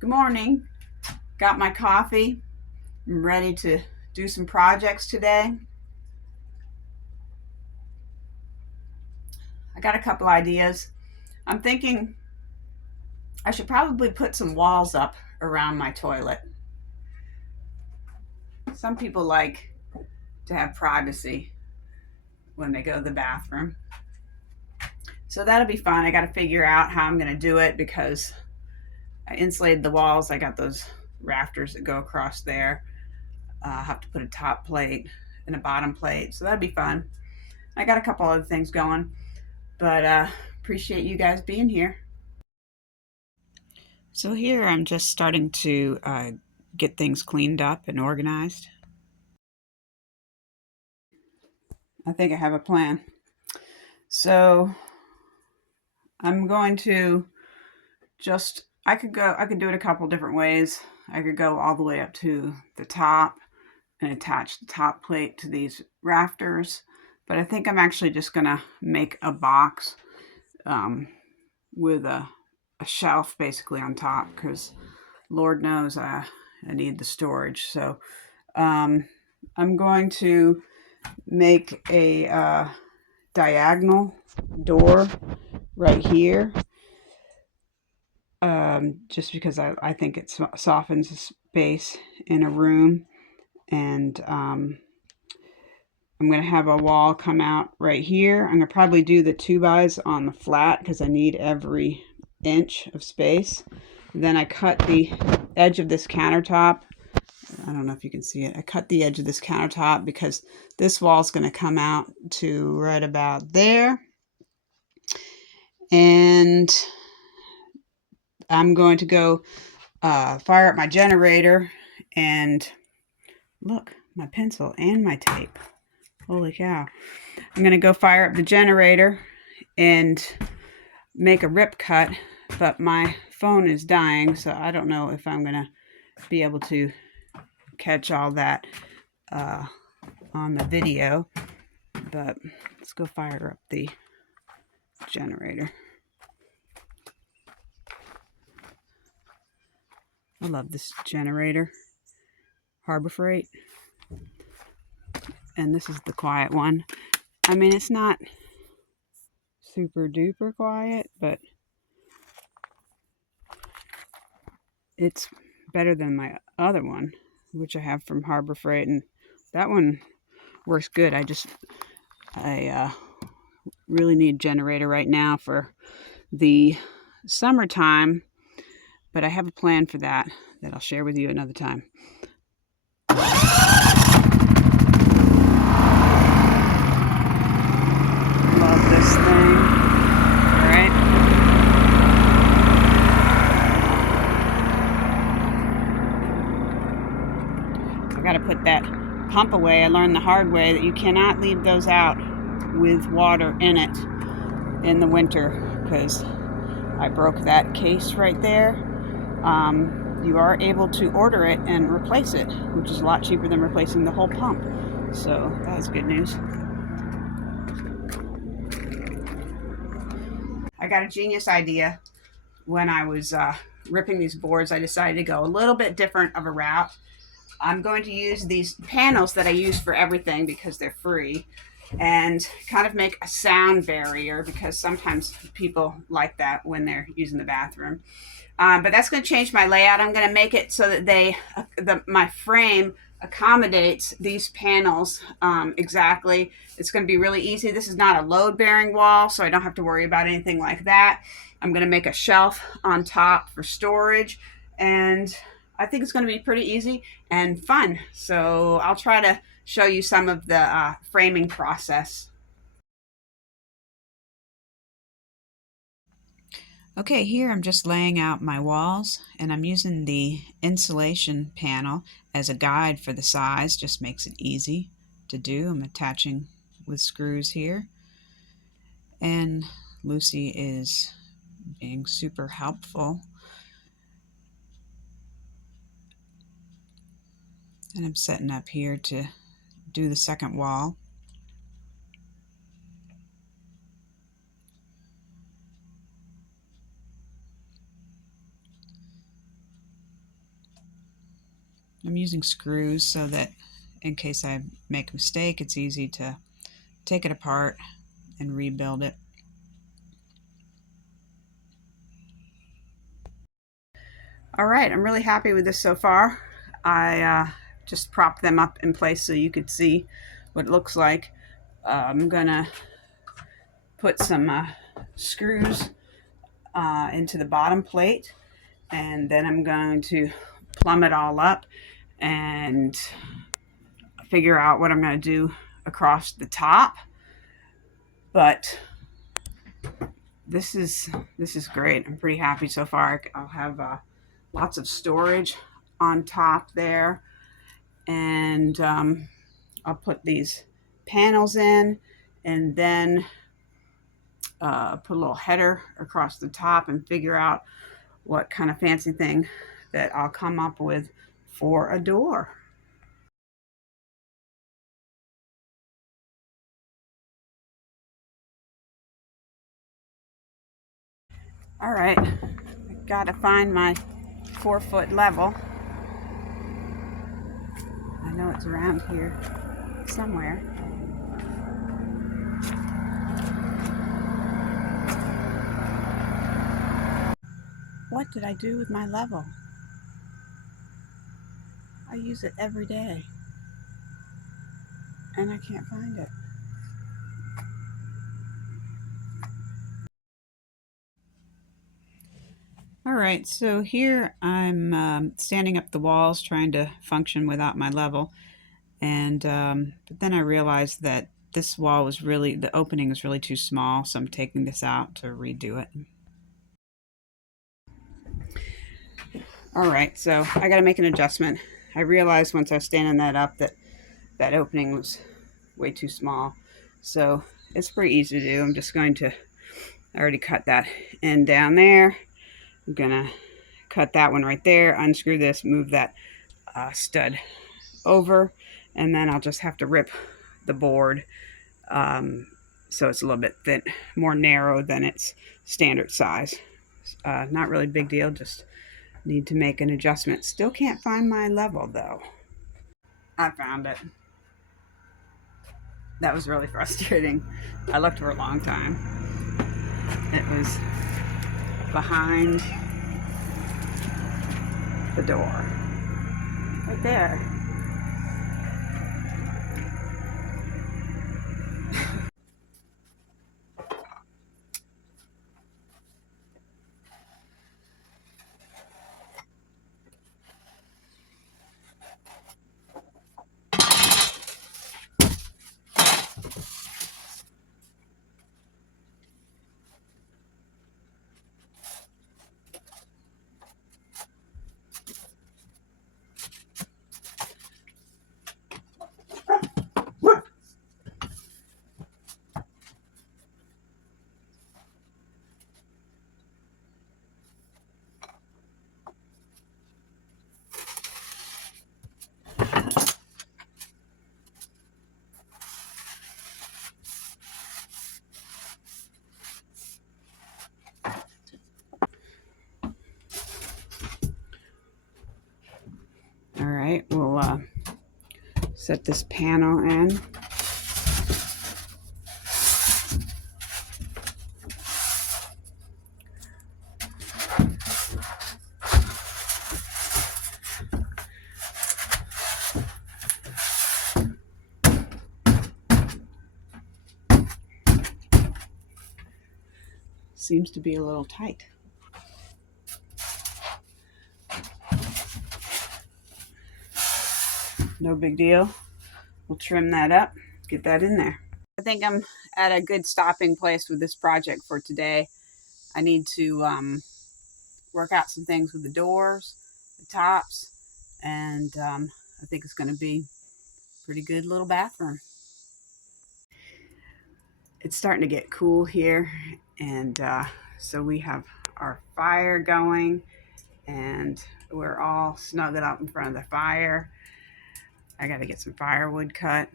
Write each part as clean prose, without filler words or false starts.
Good morning. Got my coffee. I'm ready to do some projects today. I got a couple ideas. I'm thinking I should probably put some walls up around my toilet. Some people like to have privacy when they go to the bathroom. So that'll be fun. I got to figure out how I'm going to do it because I insulated the walls. I got those rafters that go across there. I have to put a top plate and a bottom plate. So that'll be fun. I got a couple other things going, but appreciate you guys being here. So here I'm just starting to get things cleaned up and organized. I think I have a plan. So I'm going to I could do it a couple different ways. I could go all the way up to the top and attach the top plate to these rafters. But I think I'm actually just going to make a box um, with a shelf basically on top because Lord knows I need the storage. So um, I'm going to make a diagonal door right here, just because I think it softens the space in a room. And I'm going to have a wall come out right here. I'm going to probably do the 2x on the flat because I need every inch of space. Then I cut the edge of this countertop. I don't know if you can see it. I cut the edge of this countertop because this wall is going to come out to right about there. And I'm going to go fire up my generator. And look, my pencil and my tape. Holy cow. I'm going to go fire up the generator and make a rip cut. But my phone is dying, so I don't know if I'm going to be able to catch all that on the video. But let's go fire up the generator. I love this generator. Harbor Freight. And this is the quiet one. I mean, it's not super duper quiet, but it's better than my other one, which I have from Harbor Freight, and that one works good. I really need a generator right now for the summertime, but I have a plan for that I'll share with you another time. Love this thing. All right. I got to put that pump away. I learned the hard way that you cannot leave those out with water in it in the winter because I broke that case right there. You are able to order it and replace it, which is a lot cheaper than replacing the whole pump. So that is good news. I got a genius idea when I was ripping these boards. I decided to go a little bit different of a route. I'm going to use these panels that I use for everything because they're free and kind of make a sound barrier because sometimes people like that when they're using the bathroom. But that's going to change my layout. I'm going to make it so that my frame accommodates these panels exactly. It's going to be really easy. This is not a load bearing wall, so I don't have to worry about anything like that. I'm going to make a shelf on top for storage, and I think it's going to be pretty easy and fun. So I'll try to show you some of the framing process. Okay, here I'm just laying out my walls and I'm using the insulation panel as a guide for the size, just makes it easy to do. I'm attaching with screws here, and Lucy is being super helpful. And I'm setting up here to do the second wall. I'm using screws so that in case I make a mistake, it's easy to take it apart and rebuild it. All right, I'm really happy with this so far. I just propped them up in place so you could see what it looks like. I'm gonna put some screws into the bottom plate, and then I'm going to plumb it all up and figure out what I'm going to do across the top. But this is great. I'm pretty happy so far. I'll have lots of storage on top there, and I'll put these panels in, and then put a little header across the top and figure out what kind of fancy thing that I'll come up with for a door. All right, I gotta find my 4-foot level. I know it's around here somewhere. What did I do with my level? I use it every day, and I can't find it. All right, so here I'm standing up the walls trying to function without my level, and but then I realized that this wall was really, the opening is really too small, so I'm taking this out to redo it. All right, so I got to make an adjustment. I realized once I was standing that up that that opening was way too small, so it's pretty easy to do. I'm just going to, I already cut that end down there. I'm gonna cut that one right there, unscrew this, move that stud over, and then I'll just have to rip the board so it's a little bit thin, more narrow than its standard size. Not really a big deal, just need to make an adjustment. Still can't find my level though. I found it. That was really frustrating. I looked for a long time. It was behind the door. Right there. All right, we'll set this panel in. Seems to be a little tight. No big deal. We'll trim that up, get that in there. I think I'm at a good stopping place with this project for today. I need to work out some things with the doors, the tops, and I think it's going to be a pretty good little bathroom. It's starting to get cool here, and so we have our fire going, and we're all snuggled up in front of the fire. I got to get some firewood cut.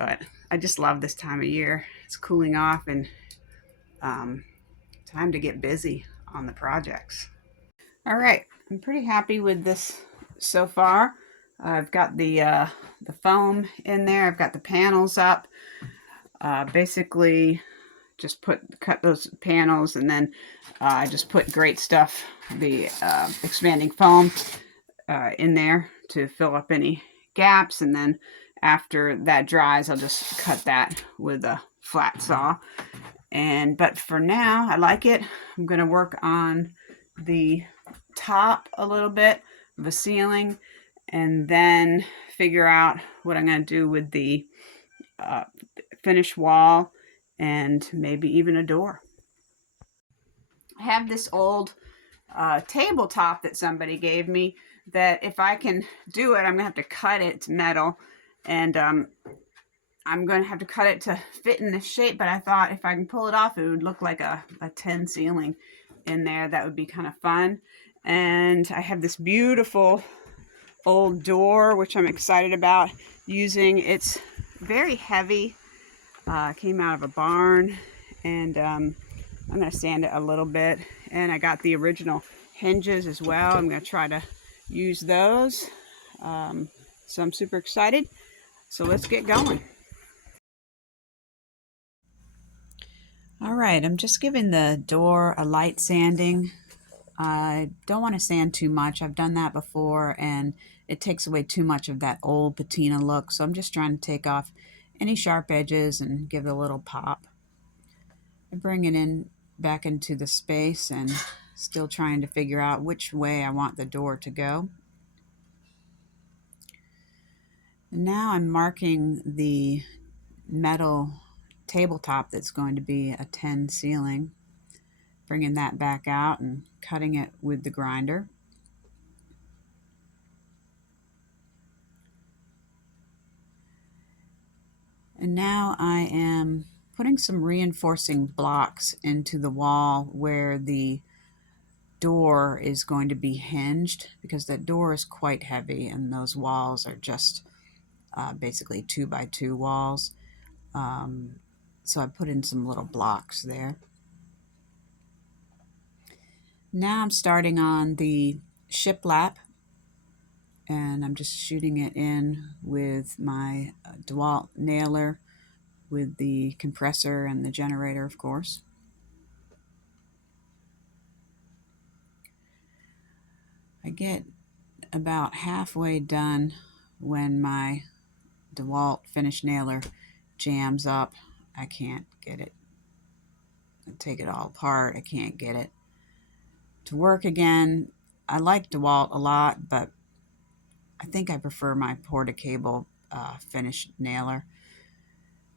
but I just love this time of year. It's cooling off and time to get busy on the projects. All right, I'm pretty happy with this so far. I've got the foam in there. I've got the panels up. Basically, just cut those panels, and then I just put Great Stuff, the expanding foam, in there to fill up any gaps, and then after that dries, I'll just cut that with a flat saw. But for now, I like it. I'm going to work on the top a little bit of a ceiling, and then figure out what I'm going to do with the finished wall and maybe even a door. I have this old tabletop that somebody gave me that if I can do it, I'm gonna have to cut it to metal, and I'm going to have to cut it to fit in this shape, but I thought if I can pull it off, it would look like a tin ceiling in there. That would be kind of fun. And I have this beautiful old door, which I'm excited about using. It's very heavy. Came out of a barn, and I'm going to sand it a little bit. And I got the original hinges as well. I'm going to try to use those. So I'm super excited. So let's get going. All right, I'm just giving the door a light sanding. I don't want to sand too much. I've done that before, and it takes away too much of that old patina look. So I'm just trying to take off any sharp edges and give it a little pop. I bring it in back into the space and still trying to figure out which way I want the door to go. And now I'm marking the metal tabletop that's going to be a 10 ceiling, bringing that back out and cutting it with the grinder. And now I am putting some reinforcing blocks into the wall where the door is going to be hinged, because that door is quite heavy and those walls are just basically 2x2 walls. So I put in some little blocks there. Now I'm starting on the shiplap, and I'm just shooting it in with my DeWalt nailer with the compressor and the generator, of course. I get about halfway done when my DeWalt finish nailer jams up. I can't get it. I take it all apart. I can't get it to work again. I like DeWalt a lot, but I think I prefer my Porta-Cable finish nailer.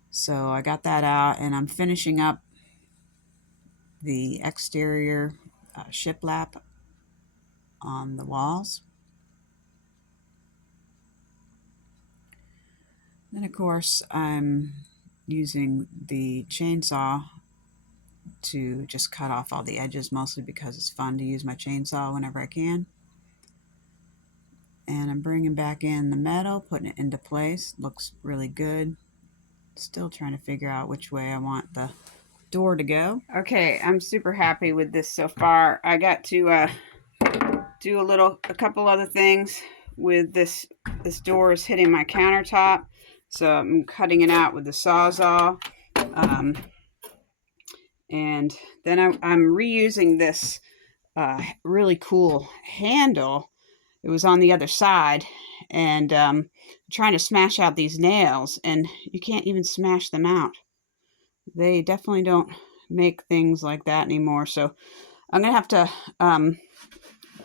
So I got that out, and I'm finishing up the exterior shiplap on the walls. Then, of course, I'm using the chainsaw to just cut off all the edges, mostly because it's fun to use my chainsaw whenever I can. And I'm bringing back in the metal, putting it into place. Looks really good. Still trying to figure out which way I want the door to go. Okay, I'm super happy with this so far. I got to do a couple other things with this. This door is hitting my countertop, so I'm cutting it out with the Sawzall. And then I'm reusing this really cool handle. It was on the other side, and trying to smash out these nails, and you can't even smash them out. They definitely don't make things like that anymore. So I'm gonna have to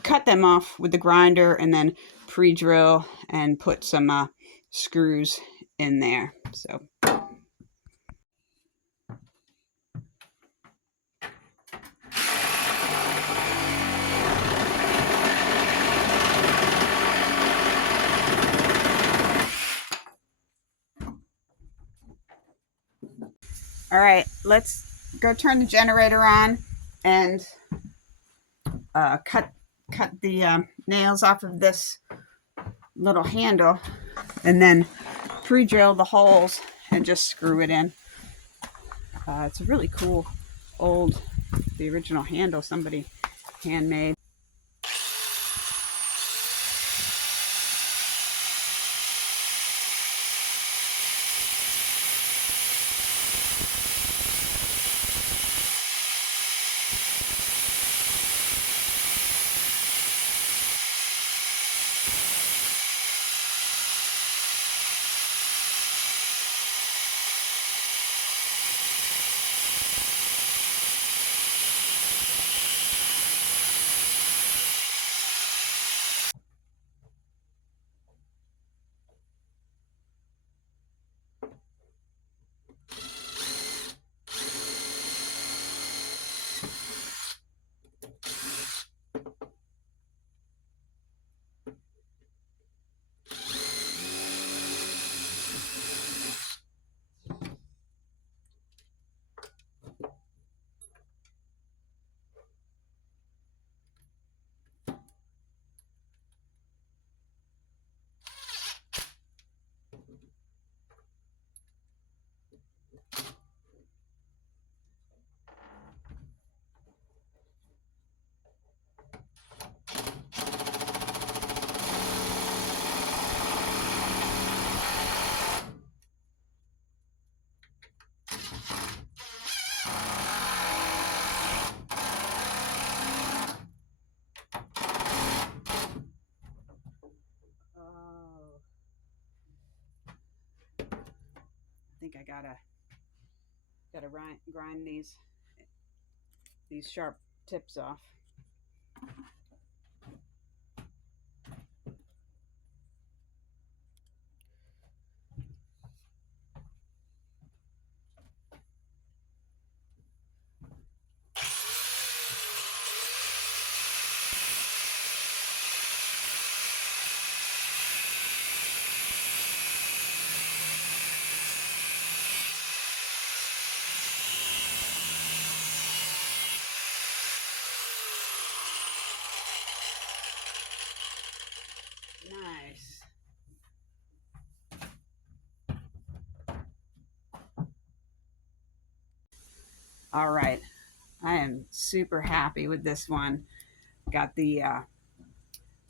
cut them off with the grinder and then pre-drill and put some screws in there. So all right, let's go turn the generator on and cut the nails off of this little handle, and then pre-drill the holes and just screw it in. It's a really cool old, the original handle somebody handmade. I think I gotta grind these sharp tips off. Nice. All right. I am super happy with this one. Got the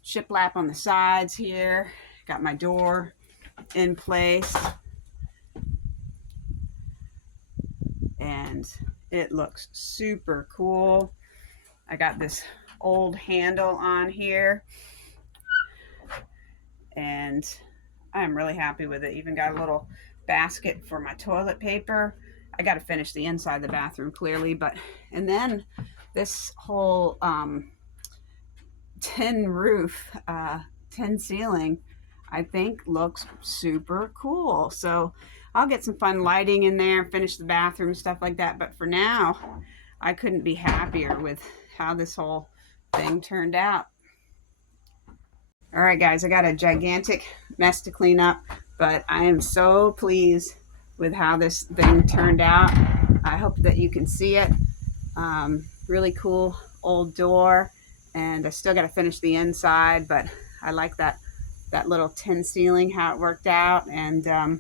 shiplap on the sides here. Got my door in place. And it looks super cool. I got this old handle on here. And I'm really happy with it. Even got a little basket for my toilet paper. I got to finish the inside of the bathroom clearly, but and then this whole tin roof, tin ceiling, I think looks super cool. So I'll get some fun lighting in there, finish the bathroom, stuff like that. But for now, I couldn't be happier with how this whole thing turned out. All right, guys, I got a gigantic mess to clean up, but I am so pleased with how this thing turned out. I hope that you can see it. Really cool old door, and I still got to finish the inside, but I like that little tin ceiling, how it worked out. And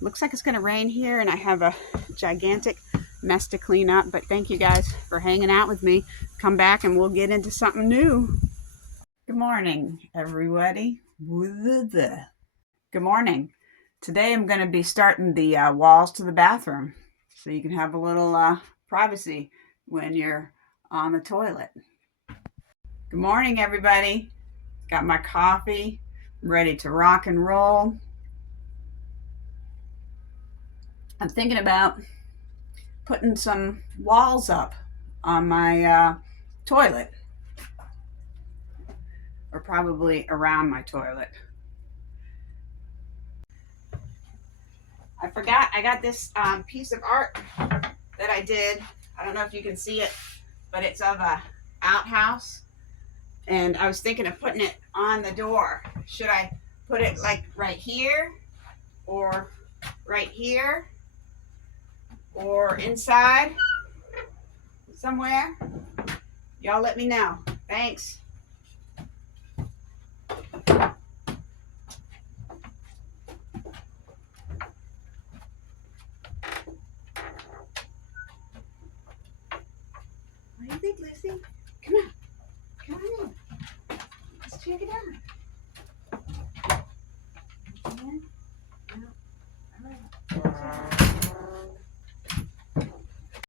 looks like it's going to rain here, and I have a gigantic mess to clean up. But thank you guys for hanging out with me. Come back and we'll get into something new. Good morning, everybody. Good morning. Today I'm going to be starting the walls to the bathroom so you can have a little privacy when you're on the toilet. Good morning, everybody. Got my coffee. I'm ready to rock and roll. I'm thinking about putting some walls up on my toilet, or probably around my toilet. I forgot I got this piece of art that I did. I don't know if you can see it, but it's of a outhouse, and I was thinking of putting it on the door. Should I put it like right here, or right here, or inside somewhere? Y'all let me know. Thanks. think, Lucy? Come on. Come on in. Let's check it out.